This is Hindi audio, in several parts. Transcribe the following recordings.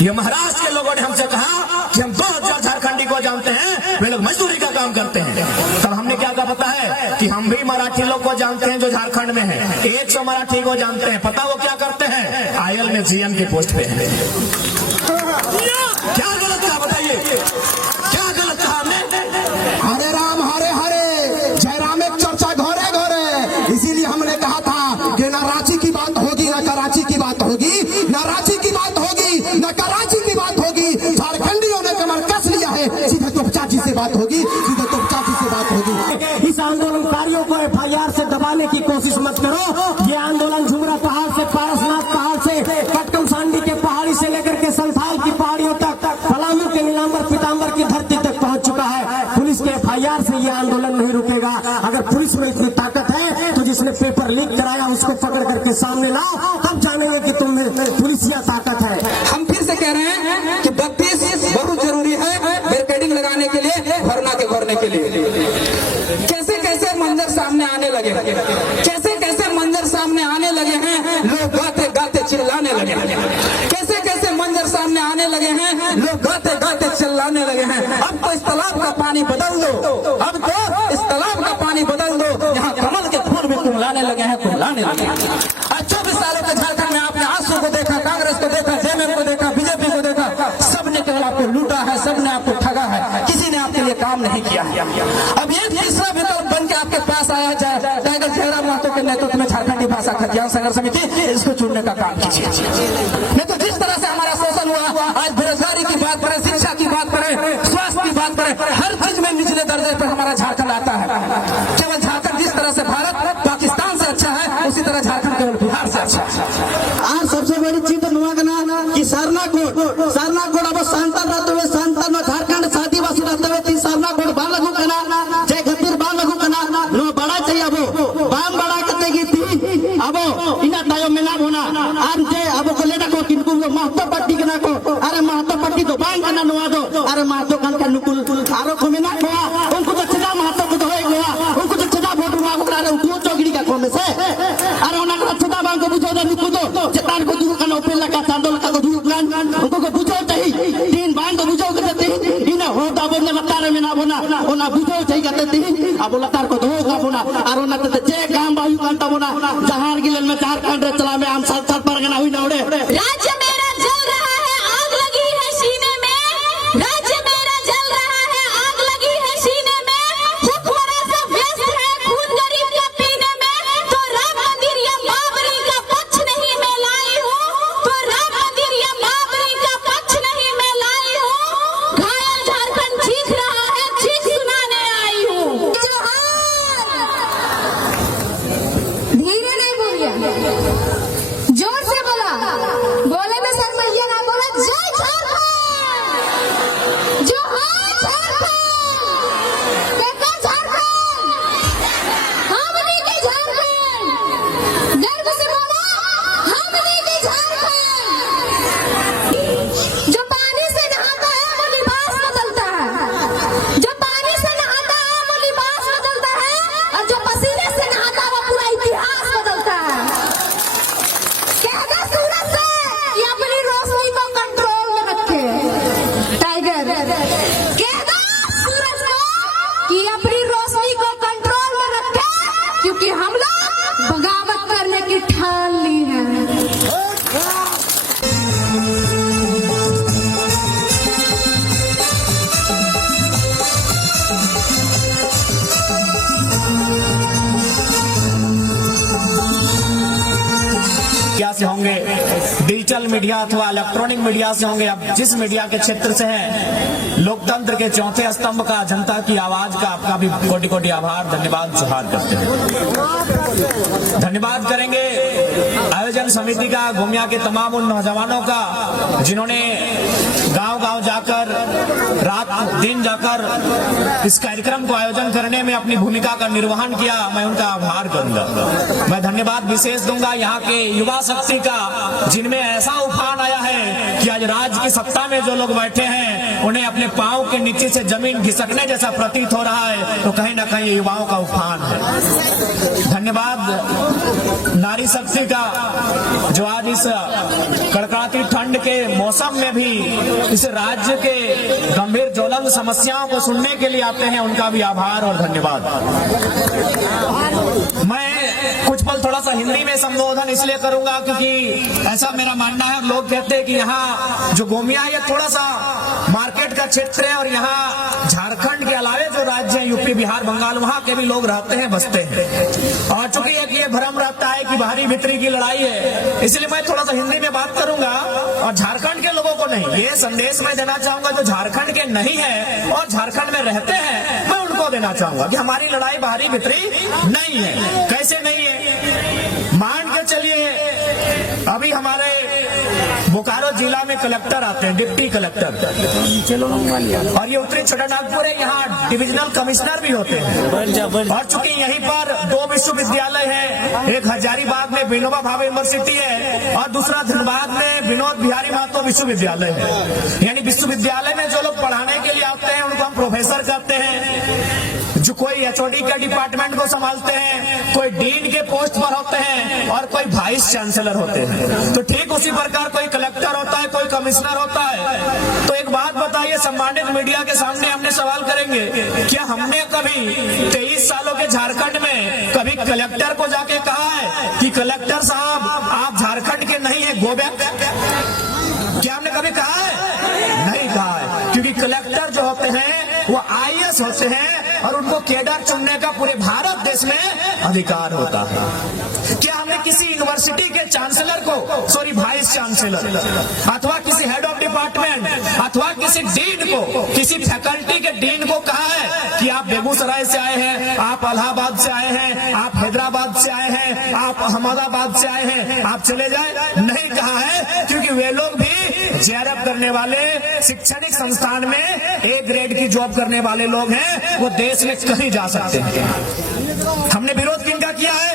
ये महाराष्ट्र के लोगों ने हमसे कहा कि हम 2000 झारखंडी को जानते हैं, वे लोग मजदूरी का काम करते हैं। तब हमने क्या कहा पता है कि हम भी मराठी लोग को जानते हैं जो झारखंड में है, 100 मराठी को जानते हैं। पता वो क्या करते हैं? आयल में जीएम की पोस्ट पे है। क्या गलत कहा बताइए, क्या गलत कहा हमने? हरे राम हरे हरे, जयराम एक चर्चा घोरे घोरे। इसीलिए हमने कहा था कि न रांची की बात होगी न कराची की बात होगी, न रांची की बात होगी न कराची की बात होगी। झारखंडियों ने कमर कस लिया है, सीधे तोपचाची से बात होगी, सीधे तोपचाची से बात होगी। इस आंदोलनकारियों को FIR से दबाने की कोशिश मत करो। ये आंदोलन झुमरा पहाड़ से, पारसनाथ पहाड़ से, कटकम सांडी के पहाड़ी से लेकर के संथाल की पहाड़ियों तक, पलामू के नीलांबर पीतांबर की धरती तक पहुंच चुका है। पुलिस के FIR से ये आंदोलन नहीं रुकेगा। अगर पुलिस में इतनी ताकत है तो जिसने पेपर लीक कराया उसको पकड़ करके सामने लाओ, तब जानेंगे कि तुम में पुलिसिया ताकत है। हम फिर से कह रहे हैं कि 32 बहुत जरूरी है बैरिकेडिंग लगाने के लिए, धरना के भरने के लिए। कैसे कैसे मंजर सामने आने लगे, कैसे कैसे मंजर सामने आने लगे हैं, लोग गाते गाते चिल्लाने लगे हैं। कैसे कैसे मंजर सामने आने लगे हैं, लोग गाते गाते चिल्लाने लगे हैं। अब तो इस तालाब का पानी बदल दो, अब तो इस तालाब का पानी बदल दो। यहाँ कमल के फूल भी कुम्हलाने लगे हैं, कुम्हलाने लगे हैं। 24 सालों के झारखंड में आपने आंसू को देखा, कांग्रेस को देखा, जेएमएम को देखा, बीजेपी को देखा, सबने केवल आपको लूटा है, सबने आपको ठगा है, किसी ने आपके लिए काम नहीं किया है। अब ये तीसरा विकल्प बन के आपके पास आया जाए, टाइगर जयराम महतो के नेतृत्व में झारखंडी भाषा खतियान संघर्ष समिति, इसको चुनने का काम कीजिए। नहीं तो जिस तरह से हमारा शोषण हुआ, आज बेरोजगारी की बात करें, शिक्षा की बात करें, स्वास्थ्य की बात करें, हर चीज में निचले दर्जे पर हमारा झारखंड आता है। केवल झारखंड जिस तरह से भारत पाकिस्तान से अच्छा है, उसी तरह झारखंड केवल बिहार से अच्छा है। और सबसे बड़ी चीज कि सरना कोड अब सांता रहते हुए सांता में झारखंड आदिवासी रहते हुए तीन सरना कोड बाल लगू कना जय खतिर बाल लगू कना नो बड़ा चाहिए अब बाम बड़ा करते की थी अब इना तायो मेला होना आर जे अब को लेना को किनको महतो पट्टी कना को अरे महतो पट्टी तो बांग कना नवा दो अरे महतो कान का नुकुल आरो को मेना को उनको तो छदा महतो को होए गया उनको तो छदा वोट मांगो अरे उठो चौगड़ी का कोमे से अरे उना का छदा बांग को बुझो दे नुकु दो चतार को दुरु कना ओपे लगा चांदोल का को दुरु कान उनको को बुझो चाहिए तीन बांग को बुझो करते इना हो दा बोलने लतार में ना बोना ओना बुझो चाहिए करते अब लतार को धो का बोना और ओना ते जे काम बायु कांता बोना जहार गिलन में झारखंड रे चला में आम साल साल परगना हुई ना उड़े राज्य मेरा जल रहा है, आग लगी है सीने में। राज्य मेरा जल रहा है, आग लगी है सीने में। हुक्मरान सब व्यस्त है खून गरीब का पीने में। तो राम मंदिर या बाबरी का पक्ष नहीं मैं लाई हूँ, तो राम मंदिर या बाबरी का पक्ष नहीं मैं लाई हूँ। घायल झारखंड चीख रहा है, चीख सुनाने आई हूँ। धीरे नहीं बोलिए, जोर से बोला, बोले में शर्माइए ना, बोला जय झारखंड, जोहार झारखंड, देखो झारखंड, हमनी की झारखंड, गर्व से बोला हमनी की झारखंड। जो पानी से नहाता है वो लिबास बदलता है, जो पानी से नहाता है वो लिबास बदलता है, और जो पसीने से नहाता है वो पूरा इतिहास बदलता है। कहना सूरज से कि अपनी रोशनी को कंट्रोल में रखे, टाइगर कहना सूरज को कि अपनी रोशनी को कंट्रोल में रखे, क्योंकि हम लोग बगावत करने की ठान ली है। मीडिया से होंगे, डिजिटल मीडिया अथवा इलेक्ट्रॉनिक मीडिया से होंगे, अब जिस मीडिया के क्षेत्र से हैं, लोकतंत्र के चौथे स्तंभ का, जनता की आवाज का आपका भी कोटि कोटि आभार, धन्यवाद जोहार करते हैं। धन्यवाद करेंगे आयोजन समिति का, गोमिया के तमाम उन नौजवानों का जिन्होंने गांव-गांव जाकर, रात दिन जाकर इस कार्यक्रम को आयोजन करने में अपनी भूमिका का निर्वहन किया। मैं उनका आभार करूंगा। मैं धन्यवाद विशेष दूंगा यहाँ के युवा शक्ति का, जिनमें ऐसा उफान आया है कि आज राज्य की सत्ता में जो लोग बैठे हैं उन्हें अपने पांव के नीचे से जमीन घिसकने जैसा प्रतीत हो रहा है। तो कहीं ना कहीं ये युवाओं का उफान है। धन्यवाद नारी शक्ति का, जो आज इस कड़कड़ाती ठंड के मौसम में भी इस राज्य के गंभीर ज्वलंत समस्याओं को सुनने के लिए आते हैं। उनका भी आभार और धन्यवाद। मैं कुछ पल थोड़ा सा हिंदी में संबोधन इसलिए करूंगा क्योंकि ऐसा मेरा मानना है। लोग कहते हैं कि यहाँ जो गोमिया है ये थोड़ा सा मार्केट का क्षेत्र है और यहाँ झारखंड के अलावे जो राज्य है यूपी, बिहार, बंगाल, वहाँ के भी लोग रहते हैं, बसते हैं। और चूंकि एक ये भ्रम रहता है कि बाहरी भीतरी की लड़ाई है, इसलिए मैं थोड़ा सा हिंदी में बात करूंगा और झारखंड के लोगों को नहीं, ये संदेश मैं देना चाहूंगा जो झारखंड के नहीं है और झारखंड में रहते हैं, मैं उनको देना चाहूंगा कि हमारी लड़ाई बाहरी भीतरी नहीं है। कैसे नहीं है? मान के चलिए अभी हमारे बोकारो जिला में कलेक्टर आते हैं, डिप्टी कलेक्टर, और ये उत्तरी छोटानागपुर है, यहाँ डिविजनल कमिश्नर भी होते हैं। और चूंकि यहीं पर 2 विश्वविद्यालय हैं, एक हजारीबाग में विनोबा भावे यूनिवर्सिटी है और दूसरा धनबाद में विनोद बिहारी महतो विश्वविद्यालय है। यानी विश्वविद्यालय में जो लोग पढ़ाने के लिए आते हैं उनको हम प्रोफेसर कहते हैं। जो कोई एचओडी के डिपार्टमेंट को संभालते हैं, कोई डीन के पोस्ट पर होते हैं और कोई वाइस चांसलर होते हैं। तो ठीक उसी प्रकार कोई कलेक्टर होता है, कोई कमिश्नर होता है। तो एक बात बताइए, सम्मानित मीडिया के सामने हमने सवाल करेंगे, क्या हमने कभी 23 सालों के झारखंड में कभी कलेक्टर को जाके कहा है कि कलेक्टर साहब आप झारखंड के नहीं है, गो बैक? क्या हमने कभी कहा है? नहीं कहा है, क्योंकि कलेक्टर जो होते हैं वो आईएएस होते हैं और उनको कैडर चुनने का पूरे भारत देश में अधिकार होता है। क्या हमने किसी यूनिवर्सिटी के चांसलर को, सॉरी वाइस चांसलर, अथवा किसी हेड ऑफ डिपार्टमेंट अथवा किसी डीन को, किसी फैकल्टी के डीन को कहा है कि आप बेगूसराय से आए हैं, आप इलाहाबाद से आए हैं, आप हैदराबाद से आए हैं, आप अहमदाबाद से आए हैं, आप चले जाए? नहीं कहा है, क्योंकि वे लोग भी जेआरएफ करने वाले, शैक्षणिक संस्थान में ए ग्रेड की जॉब करने वाले लोग हैं, वो देश में कहीं जा सकते हैं। हमने विरोध किनका किया है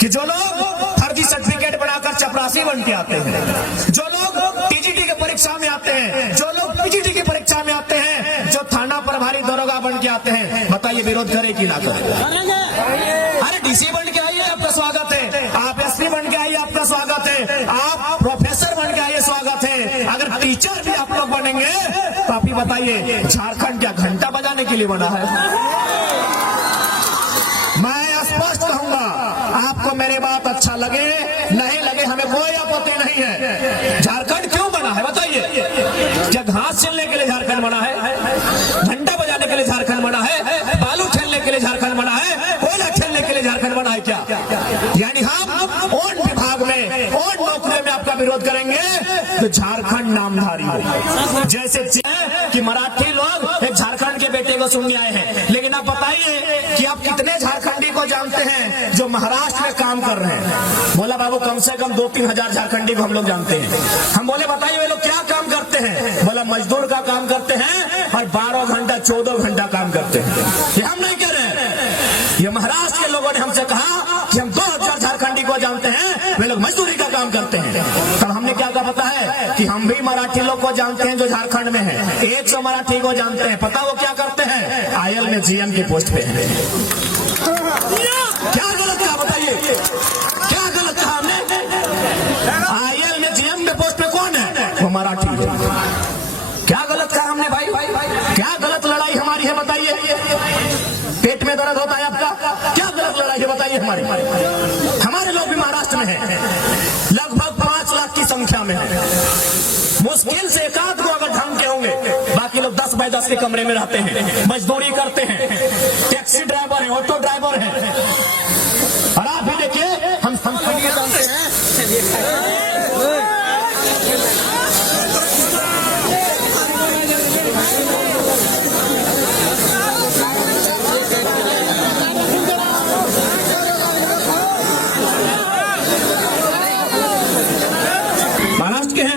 कि जो लोग फर्जी सर्टिफिकेट बनाकर चपरासी बन के आते हैं, जो लोग टीजीटी की परीक्षा में आते हैं, जो लोग पीजीटी की परीक्षा में आते हैं, जो थाना प्रभारी दरोगा बन के आते हैं, बताइए विरोध करे कि ना करे? अरे डीसी बन के आइए, आपका स्वागत है। आप एसपी बन के आइए, आपका स्वागत है। आप प्रोफेसर बन के आइए, स्वागत है। अगर टीचर भी आप लोग बनेंगे तो आप ही बताइए झारखंड क्या घंटा बजाने के लिए बना है? मैं स्पष्ट कहूंगा, आपको मेरी बात अच्छा लगे नहीं लगे, हमें कोई आपत्ति नहीं है। झारखंड क्यों बना है बताइए? क्या घास छिलने के लिए झारखंड बना है? घंटा बजाने के लिए झारखंड बना है? बालू खेलने के लिए झारखंड बना है? कोयला खेलने के लिए झारखंड बना है क्या? यानी हम ओन विभाग में, ओन नौकरी में आपका विरोध करेंगे तो झारखंड नामधारी हो। जैसे कि मराठी लोग एक झारखंड के बेटे को सुन के आए हैं, लेकिन आप बताइए कि आप कितने झारखंडी को जानते हैं जो महाराष्ट्र में काम कर रहे हैं? बोला बाबू कम से कम 2-3 हजार झारखंडी को हम लोग जानते हैं। हम बोले बताइए वे लोग क्या काम करते हैं? बोला मजदूर का काम करते हैं और 12 घंटा 14 घंटा काम करते हैं। ये हम नहीं कह रहे हैं, ये महाराष्ट्र के लोगों ने हमसे कहा कि हम 2000 झारखंडी को जानते हैं, वे लोग मजदूरी का काम करते हैं। तब हमने क्या कहा पता है कि हम भी मराठी लोग को जानते हैं जो झारखंड में है। 100 मराठी को जानते हैं, पता वो क्या करते हैं? आईएल में जीएम की पोस्ट पे है। क्या गलत कहा बताइए? क्या गलत कहा हमने? आईएल में जीएम के पोस्ट पे कौन है? वो मराठी है। क्या गलत कहा हमने भाई? क्या गलत लड़ाई हमारी है बताइए? पेट में दर्द होता है आपका? क्या गलत लड़ाई है बताइए हमारी? हमारे लोग भी महाराष्ट्र में हैं, लगभग 5 लाख की संख्या में है। मुश्किल से एक आध को अगर ढंग के होंगे, बाकी लोग 10 बाय 10 के कमरे में रहते हैं, मजदूरी करते हैं, टैक्सी ड्राइवर है, ऑटो ड्राइवर है। और आप भी देखिए, हम जानते हैं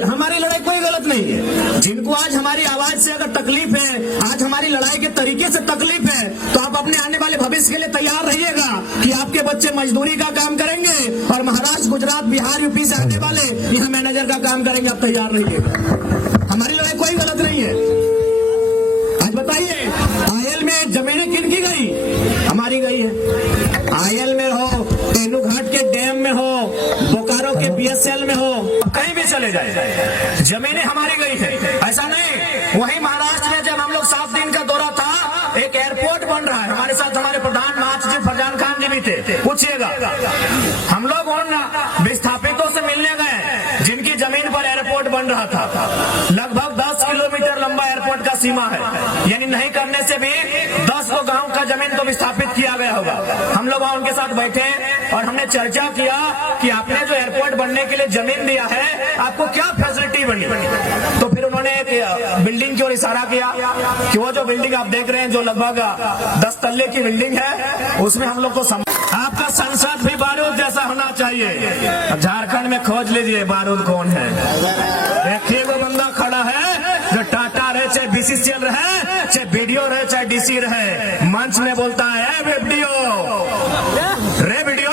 हमारी लड़ाई कोई गलत नहीं है। जिनको आज हमारी आवाज से अगर तकलीफ है, आज हमारी लड़ाई के तरीके से तकलीफ है, तो आप अपने आने वाले भविष्य के लिए तैयार रहिएगा कि आपके बच्चे बच्चे मजदूरी का काम करेंगे और महाराष्ट्र, गुजरात, बिहार, यूपी से आने वाले यहाँ मैनेजर का काम करेंगे। आप तैयार रहिए, हमारी लड़ाई कोई गलत नहीं है। आज बताइए, आयल में जमीनें किन की गई? हमारी गई है। आयल में हो, तेनू घाट के डैम में हो, बोकारो के बीएसएल में हो, कहीं भी चले जाए, जमीनें हमारी गई है। ऐसा नहीं, वहीं महाराष्ट्र में जब हम लोग 7 दिन का दौरा था, एक एयरपोर्ट बन रहा है, हमारे साथ हमारे प्रधान महासचिव फरजान खान जी भी थे। पूछिएगा, हम लोग उन विस्थापितों से मिलने गए जिनकी जमीन पर एयरपोर्ट बन रहा था। लगभग 10 किलोमीटर लंबा एयरपोर्ट का सीमा है, यानी नहीं करने से भी 10 गो गांव का जमीन तो विस्थापित किया गया होगा। हम लोग वहां उनके साथ बैठे और हमने चर्चा किया कि आपने जो एयरपोर्ट बनने के लिए जमीन दिया है, आपको क्या फैसिलिटी बनी। तो फिर उन्होंने एक बिल्डिंग की ओर इशारा किया कि वो जो बिल्डिंग आप देख रहे हैं, जो लगभग 10 तल्ले की बिल्डिंग है, उसमें हम लोग को आपका संसद भी बारूद जैसा होना चाहिए। झारखंड में खोज लीजिए बारूद कौन है। देखिए, वो बंदा खड़ा है जो टाटा रहे, चाहे बीसीसीएल रहे, चाहे बीडीओ रहे, चाहे डीसी रहे, मंच में बोलता है वीडियो रे वीडियो।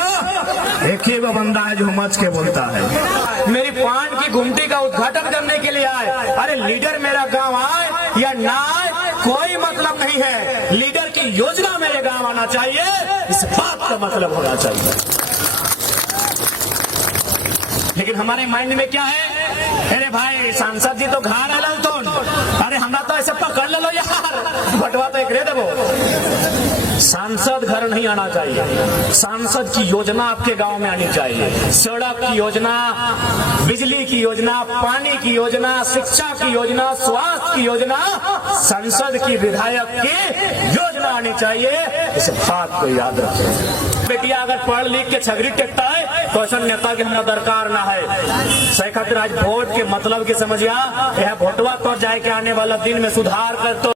देखिए, वो बंदा है जो मंच के बोलता है। मेरी पान की गुमटी का उद्घाटन करने के लिए आए। अरे लीडर मेरा गांव आए या ना आए, कोई मतलब नहीं है। लीडर की योजना मेरे गांव आना चाहिए, इस बात का मतलब होना चाहिए। लेकिन हमारे माइंड में क्या है? अरे भाई, सांसद जी तो घर आल तो, अरे हमरा तो ऐसे पकड़ लो यार, बटवा तो एक रे देवो। सांसद घर नहीं आना चाहिए, सांसद की योजना आपके गांव में आनी चाहिए। सड़क की योजना, बिजली की योजना, पानी की योजना, शिक्षा की योजना, स्वास्थ्य की योजना, संसद की विधायक की योजना आनी चाहिए। इस बात को याद रखें। बेटिया अगर पढ़ लिख के छगरी टेकता है तो ऐसा नेता के हमारा दरकार ना है। सही खातिर आज वोट के मतलब के समझिया, यह वोटवा तो जाए के आने वाला दिन में सुधार कर तो